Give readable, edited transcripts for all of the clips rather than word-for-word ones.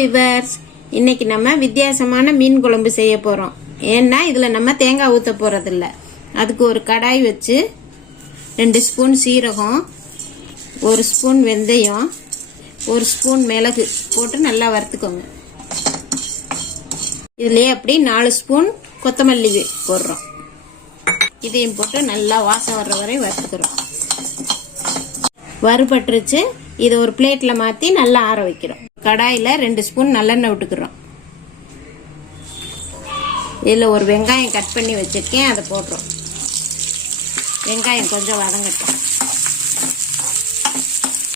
Viewers, இன்னைக்கு நம்ம வித்தியாசமான மீன் குழம்பு செய்ய போறோம். ஏன்னா இதுல நம்ம தேங்காய் ஊற்ற போறதில்ல. அதுக்கு ஒரு கடாய் வச்சு 2 ஸ்பூன் சீரகம், 1 ஸ்பூன் வெந்தயம், 1 ஸ்பூன் மிளகு போட்டு நல்லா வறுத்துக்கோங்க. இதுலயே அப்படி 4 ஸ்பூன் கொத்தமல்லி போடுறோம். இதையும் போட்டு நல்லா வாசம் வர்ற வரை வறுத்துக்கிறோம். வறுபட்டுருச்சு. இதை ஒரு பிளேட்ல மாத்தி நல்லா ஆற வைக்கிறோம். கடாயில 2 ஸ்பூன் நல்லெண்ணெய் விட்டுக்கிறோம். இதுல ஒரு வெங்காயம் கட் பண்ணி வச்சிருக்கேன், அதை போடுறோம். வெங்காயம் கொஞ்சம் வதங்கட்டும்.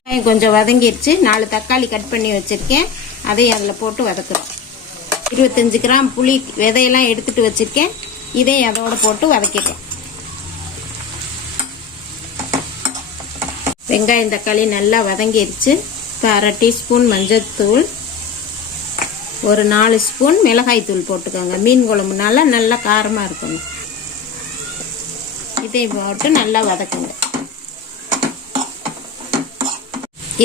வெங்காயம் கொஞ்சம் வதங்கிடுச்சு. 4 தக்காளி கட் பண்ணி வச்சிருக்கேன், அதையும் அதில் போட்டு வதக்குறோம். 25 கிராம் புளி விதையெல்லாம் எடுத்துட்டு வச்சிருக்கேன், இதையும் அதோட போட்டு வதக்கிட்டோம். வெங்காயம் தக்காளி நல்லா வதங்கிடுச்சு. இப்போ 1/2 டீஸ்பூன் மஞ்சள்தூள், ஒரு 4 ஸ்பூன் மிளகாய் தூள் போட்டுக்கோங்க. மீன் குழம்புனால நல்லா காரமாக இருக்கணும். இதை போட்டு நல்லா வதக்குங்க.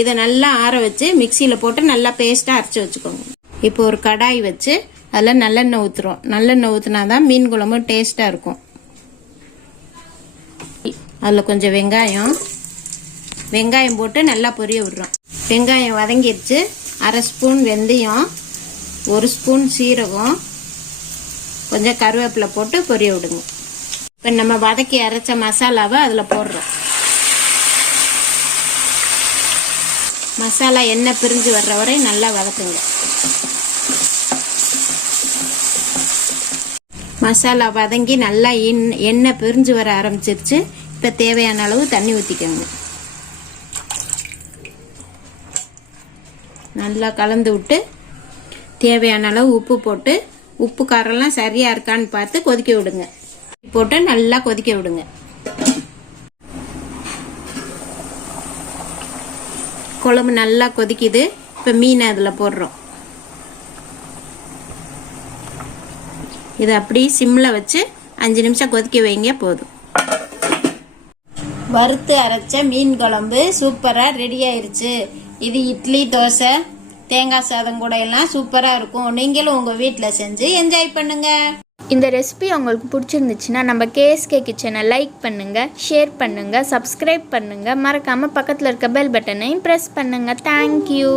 இதை நல்லா ஆற வச்சு மிக்சியில் போட்டு நல்லா பேஸ்ட்டாக அரைச்சி வச்சுக்கோங்க. இப்போ ஒரு கடாய் வச்சு அதில் நல்லெண்ணெய் ஊற்றுறோம். நல்லெண்ணெய் ஊற்றினாதான் மீன் குழம்பு டேஸ்ட்டாக இருக்கும். அதில் கொஞ்சம் வெங்காயம் போட்டு நல்லா பொரிய விடுறோம். வெங்காயம் வதங்கிடுச்சு. 1/2 ஸ்பூன் வெந்தயம், 1 ஸ்பூன் சீரகம், கொஞ்சம் கருவேப்பிலை போட்டு பொரிய விடுங்க. இப்போ நம்ம வதக்கி அரைச்ச மசாலாவை அதில் போடுறோம். மசாலா எண்ணெய் பிரிஞ்சு வர்ற வரை நல்லா வதக்குங்க. மசாலா வதங்கி நல்லா எண்ணெய் பிரிஞ்சு வர ஆரம்பிச்சிருச்சு. இப்போ தேவையான அளவு தண்ணி ஊற்றிக்கோங்க. நல்லா கலந்து விட்டு தேவையான அளவு உப்பு போட்டு, உப்பு காரெல்லாம் சரியா இருக்கான்னு பார்த்து கொதிக்க விடுங்க. போட்டு நல்லா கொதிக்க விடுங்க. குழம்பு நல்லா கொதிக்குது. இப்போ மீனை அதில் போடுறோம். இதை அப்படி சிம்மில் வச்சு 5 நிமிஷம் கொதிக்க வைங்க, போதும். வறுத்து அரைச்ச மீன் குழம்பு சூப்பராக ரெடி ஆயிருச்சு. இது இட்லி, தோசை, தேங்காய் சாதம் கூட எல்லாம் சூப்பராக இருக்கும். நீங்களும் உங்கள் வீட்டில் செஞ்சு என்ஜாய் பண்ணுங்க. இந்த ரெசிபி உங்களுக்கு பிடிச்சிருந்துச்சுன்னா நம்ம கேஎஸ்கே கிச்சனை லைக் பண்ணுங்கள், ஷேர் பண்ணுங்கள், சப்ஸ்கிரைப் பண்ணுங்கள். மறக்காமல் பக்கத்தில் இருக்க பெல் பட்டனையும் ப்ரெஸ் பண்ணுங்கள். தேங்க்யூ.